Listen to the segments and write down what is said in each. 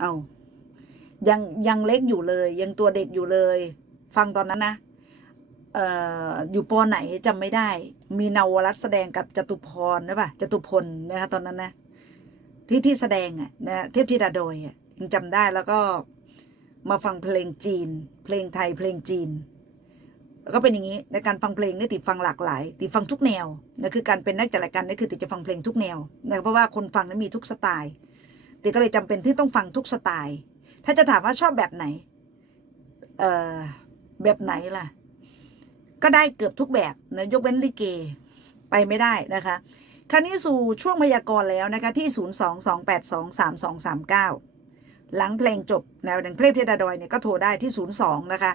เอายังยังเล็กอยู่เลย ยังตัวเด็กอยู่เลย ฟังตอนนั้นนะเอ่ออยู่ปอไหนจำไม่ได้ มีนาวรัตน์แสดงกับจตุพรนะปะจตุพลนะคะตอนนั้นนะที่ที่แสดงอะนะเทพธิดาโดยอะยังจำได้แล้วก็มาฟังเพลงจีน เพลงไทยเพลงจีน แล้วก็เป็นอย่างนี้ในการฟังเพลงนี่ติดฟังหลากหลายติดฟังทุกแนวนะคือการเป็นนักจัดรายการนี่คือติดจะฟังเพลงทุกแนวนะเพราะว่าคนฟังนั้นมีทุกสไตล์ ติก็เลยจำเป็นที่ต้องฟังทุกสไตล์ ถ้าจะถามว่าชอบแบบไหน เอ่อ แบบไหนล่ะ ก็ได้เกือบทุกแบบนะยกเว้นลิเกไปไม่ได้นะคะ คราวนี้สู่ช่วงพยากรณ์แล้วนะคะที่ 022823239 หลังเพลงจบแนวดังเพลงเพชรดาดอยเนี่ยก็โทรได้ที่ 02 นะคะ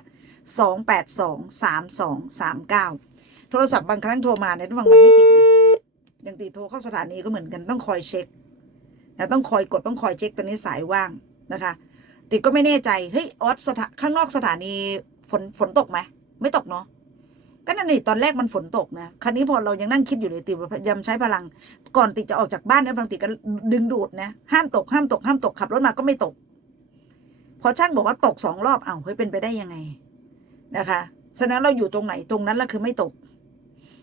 2823239 โทรศัพท์บางครั้งโทรมาเนี่ยระวังมันไม่ติดนะยังติดโทรเข้าสถานีก็เหมือนกันต้องคอยเช็ค นะต้องคอยกดต้องคอยเช็คตอนนี้สายว่างนะคะ ติดก็ไม่แน่ใจเฮ้ยออสสถาข้างนอกสถานีฝนฝนตกไหมไม่ตกเนาะก็นั่นนี่ตอนแรกมันฝนตกนะคราวนี้พอเรายังนั่งคิดอยู่เลยติพยายามใช้พลัง ก่อนติดจะออกจากบ้านเนี่ยบางติดก็ดึงดูดนะห้ามตกห้ามตกห้ามตกขับรถมาก็ไม่ตก พอช่างบอกว่าตกสองรอบอ้าวเฮ้ยเป็นไปได้ยังไงนะคะฉะนั้นเราอยู่ตรงไหนตรงนั้นละคือไม่ตก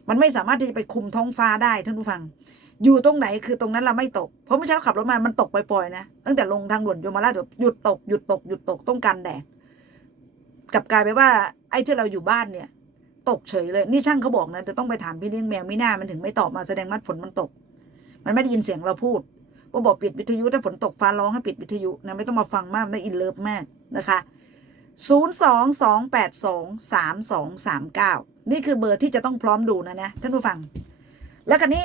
มันไม่สามารถที่จะไปคุมท้องฟ้าได้ท่านผู้ฟัง อยู่ตรงไหนคือตรงนั้นเราไม่ตก เพราะเมื่อเช้าขับรถมา มันตกปล่อยๆนะ ตั้งแต่ลงทางด่วนโยมราชแบบหยุดตกหยุดตกหยุดตกต้องการแดดกลับกลายไปว่า ไอ้ที่เราอยู่บ้านเนี่ย ตกเฉยเลย นี่ช่างเขาบอกนะจะต้องไปถามพี่เลี้ยงแมวไม่น่ามันถึงไม่ตอบมาแสดงว่าฝนมันตก มันไม่ได้ยินเสียงเราพูดว่าบอกปิดวิทยุถ้าฝนตกฟ้าร้องให้ปิดวิทยุนะไม่ต้องมาฟังมากได้อินเลิฟมากนะคะศูนย์สองสองแปดสองสามสองสามเก้านี่คือเบอร์ที่จะต้องพร้อมดูนะนะท่านผู้ฟัง แล้วกันนี้